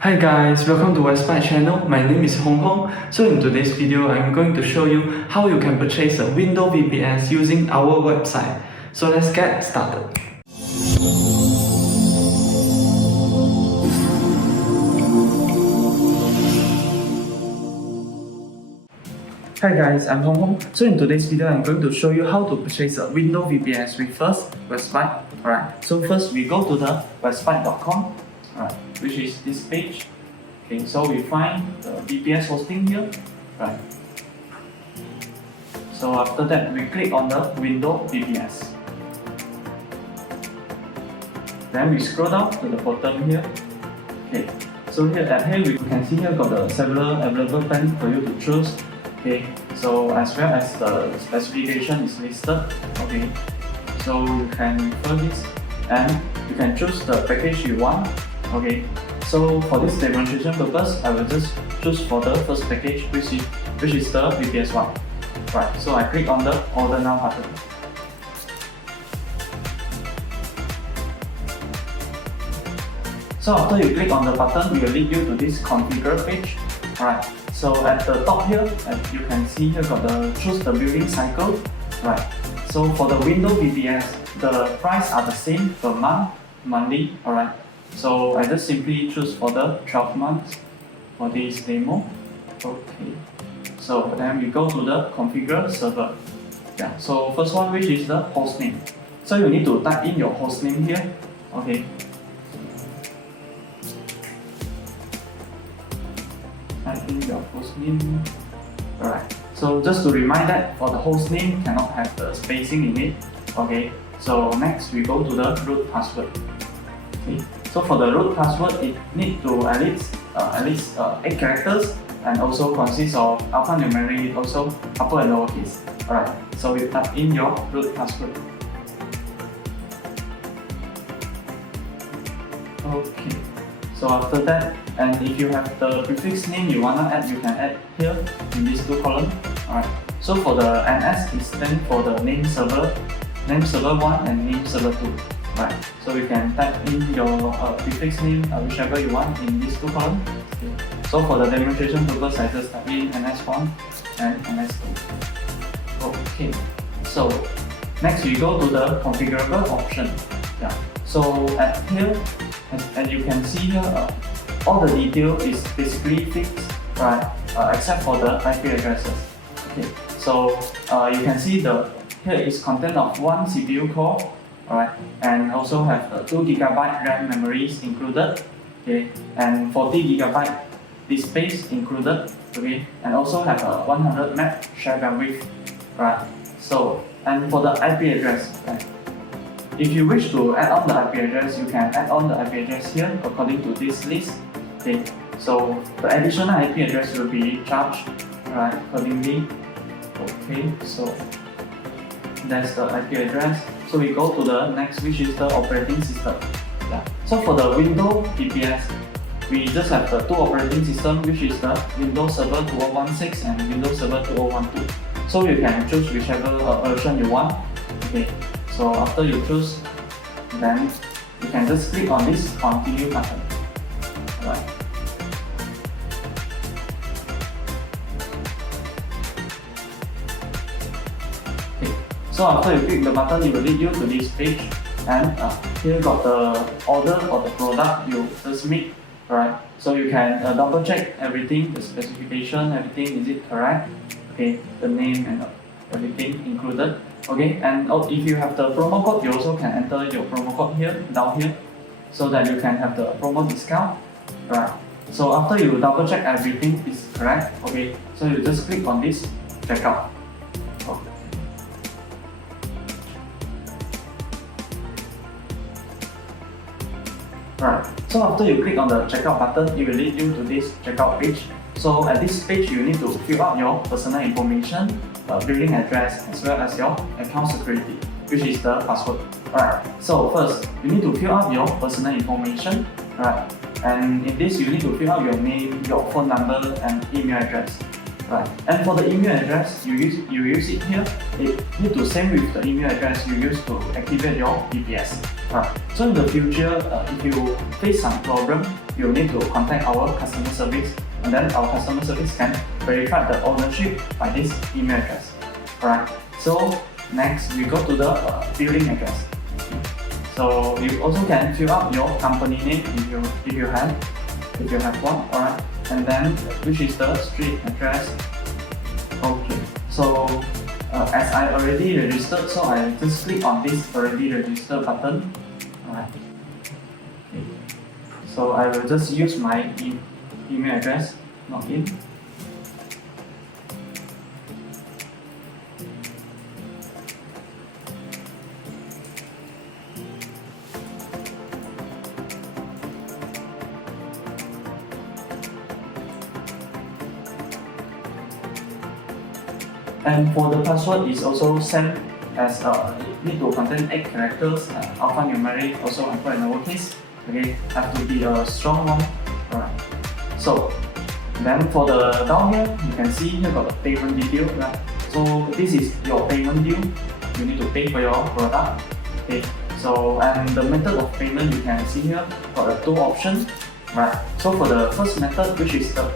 Hi guys, welcome to Wesbytes channel. My name is Hong Hong. So in today's video, I'm going to show you how you can purchase a Windows VPS using our website. So let's get started. Hi guys, I'm Hong Hong. So in today's video, I'm going to show you how to purchase a Windows VPS with first Wesbytes. Alright, so first we go to the wesbytes.com, which is this page. Okay, so we find the VPS hosting here. Right. So after that, we click on the Windows VPS. Then we scroll down to the bottom here. Okay, so here we can see here got the several available plans for you to choose. Okay, so as well as the specification is listed. Okay, so you can refer this and you can choose the package you want. Okay, so for this demonstration purpose, I will just choose for the first package, which is the VPS one. Right, so I click on the order now button. So after you click on the button, it will lead you to this configure page. Alright, so at the top here, you can see here got the choose the billing cycle. Right, so for the Windows VPS, the price are the same per month, monthly. Alright, so I just simply choose for the 12 months for this demo. Okay, so then we go to the configure server. Yeah, so first one, which is the host name. So you need to type in your host name here. Okay. Type in your host name. Alright, so just to remind that for the host name cannot have the spacing in it. Okay, so next we go to the root password. Okay, so for the root password, it needs to at least 8 characters and also consists of alphanumeric, also upper and lowercase. Alright, so you type in your root password. Okay, so after that, and if you have the prefix name you wanna add, you can add here in these two columns. Alright, so for the NS, it stands for the name server 1 and name server 2. Right, so you can type in your prefix name whichever you want in these two columns. Okay. So for the demonstration purpose, I just type in NS1 and NS2. Okay, so next we go to the configurable option. Yeah, so at here, and you can see here, all the detail is basically fixed, right? Except for the IP addresses. Okay, so you can see here is content of 1 CPU core. Alright, and also have 2 GB RAM memories included, okay, and 40 GB disk space included, okay, and also have a 100 MB shared bandwidth, right? So, and for the IP address, right? If you wish to add on the IP address, you can add on the IP address here according to this list. Okay, so the additional IP address will be charged, right, accordingly. Okay, so that's the IP address. So we go to the next, which is the operating system. Yeah. So for the Windows VPS, we just have the 2 operating systems, which is the Windows Server 2016 and Windows Server 2012. So you can choose whichever version you want. Okay. So after you choose, then you can just click on this continue button. Alright. So after you click the button, it will lead you to this page, and here got the order or the product you just made, right? So you can double check everything, the specification, everything, is it correct? Okay, the name and everything included. Okay, and if you have the promo code, you also can enter your promo code here, down here, so that you can have the promo discount, right? So after you double check everything is correct, okay, so you just click on this checkout. Right, so after you click on the checkout button, it will lead you to this checkout page. So at this page, you need to fill out your personal information, billing address, as well as your account security, which is the password. Alright, so first, you need to fill out your personal information. Right, and in this, you need to fill out your name, your phone number, and email address. Right, and for the email address, you use it here. It need to same with the email address you use to activate your VPS. Right. So in the future, if you face some problem, you need to contact our customer service, and then our customer service can verify the ownership by this email address. Alright, so next we go to the billing address. So you also can fill up your company name if you have one. Alright, and then which is the street address. Okay, so as I already registered, so I just click on this already registered button. Alright. Okay. So I will just use my email address, login. And for the password is also same as need to contain 8 characters, alphanumeric, also upper and lowercase. Okay, have to be a strong one. Alright. So then for the down here, you can see here got the payment detail. Right? So this is your payment due. You need to pay for your product. Okay. So and the method of payment you can see here got 2 options. Right. So for the first method, which is to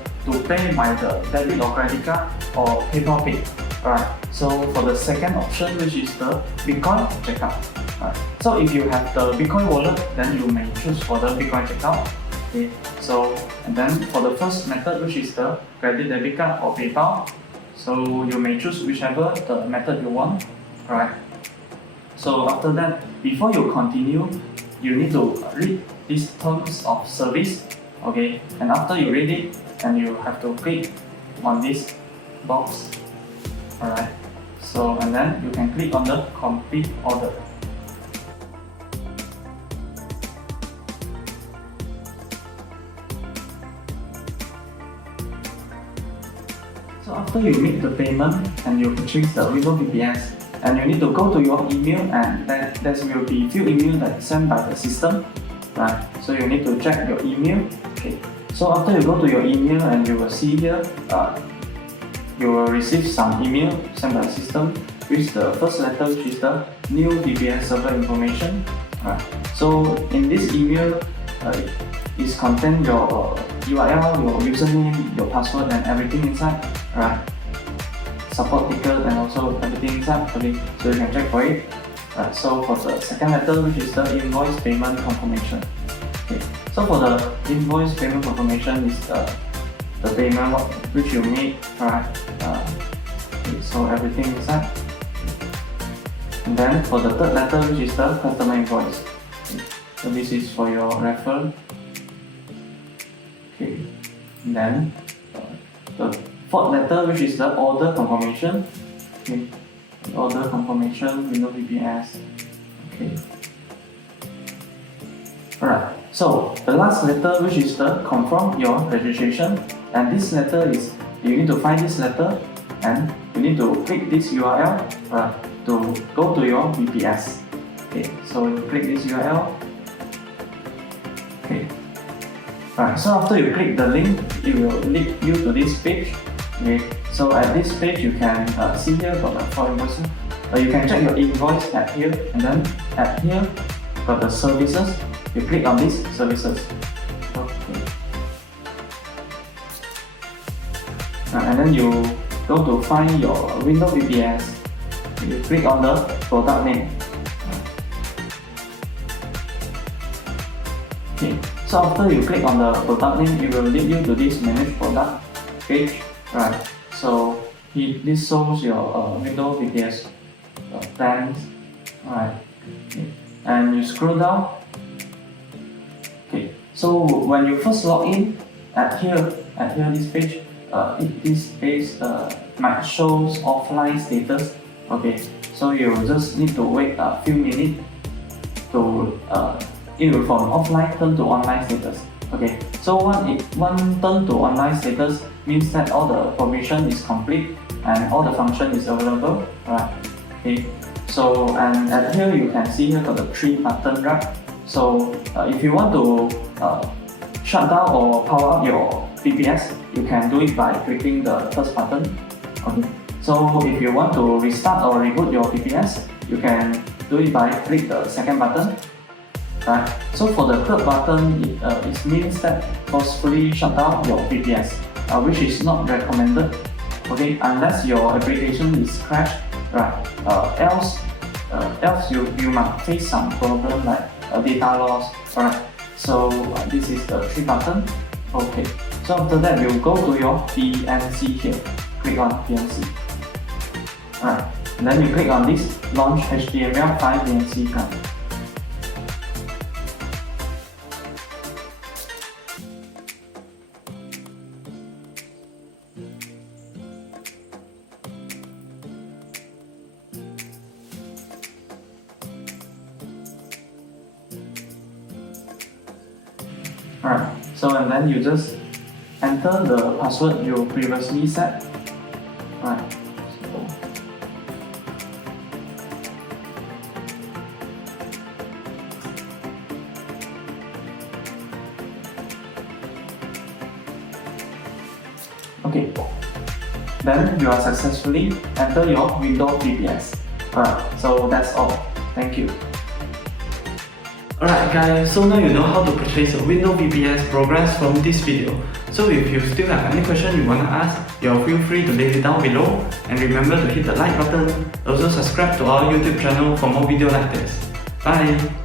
pay by the debit or credit card or PayPal Pay. Alright, so for the second option, which is the Bitcoin checkout. Alright, so if you have the Bitcoin wallet, then you may choose for the Bitcoin checkout. Okay, so and then for the first method, which is the credit debit card or PayPal, so you may choose whichever the method you want. Alright, so after that, before you continue, you need to read these terms of service. Okay, and after you read it, then you have to click on this box. Alright, so and then you can click on the complete order. So after you make the payment and you purchase the Windows VPS, and you need to go to your email, and there will be few emails that sent by the system. Right, so you need to check your email. Okay, so after you go to your email, and you will see here you will receive some email sent by the system with the first letter, which is the new VPS server information. Right. So in this email is contain your URL, your username, your password, and everything inside. Right. Support ticket and also everything inside. Okay, so you can check for it. Right. So for the second letter, which is the invoice payment confirmation. Okay. So for the invoice payment confirmation is the payment which you made. Alright. Okay, so everything inside. And then for the third letter, which is the customer invoice. Okay. So this is for your referral. Okay. And then the fourth letter, which is the order confirmation. Okay. The order confirmation, Windows VPS. Okay. Alright. So the last letter, which is the confirm your registration, and this letter is you need to find this letter and you need to click this URL to go to your VPS. Okay, so you click this URL. Okay. Alright, so after you click the link, it will lead you to this page. Okay, so at this page you can see here got the 4 invoices. You can check your invoice at here, and then at here got the services. You click on these services. Okay. And then you go to find your Windows VPS. You click on the product name. Okay. So after you click on the product name, it will lead you to this manage product page. Right. So this shows your Windows VPS plans. Right. Okay. And you scroll down. Okay, so when you first log in at here this page, this page might shows offline status. Okay, so you just need to wait a few minutes to it will from offline turn to online status. Okay, so one turn to online status means that all the permission is complete and all the function is available. Right. Okay, so and at here you can see here got the 3 buttons, right? So if you want to shut down or power up your VPS, you can do it by clicking the first button. Okay. So if you want to restart or reboot your VPS, you can do it by click the second button. right? So for the third button, it means that forcefully shut down your VPS, which is not recommended, okay, unless your application is crashed, right? Else you might face some problem like data loss, right? So this is the three button. Okay, so after that you go to your PNC here, click on PNC. Alright, then you click on this launch HTML5 PNC command. Alright, so and then you just enter the password you previously set. Right. Okay. Then you are successfully enter your Windows VPS. Alright, so that's all. Thank you. Alright guys, so now you know how to purchase a Windows VPS progress from this video. So if you still have any question you wanna ask, feel free to leave it down below, and remember to hit the like button. Also subscribe to our YouTube channel for more videos like this. Bye!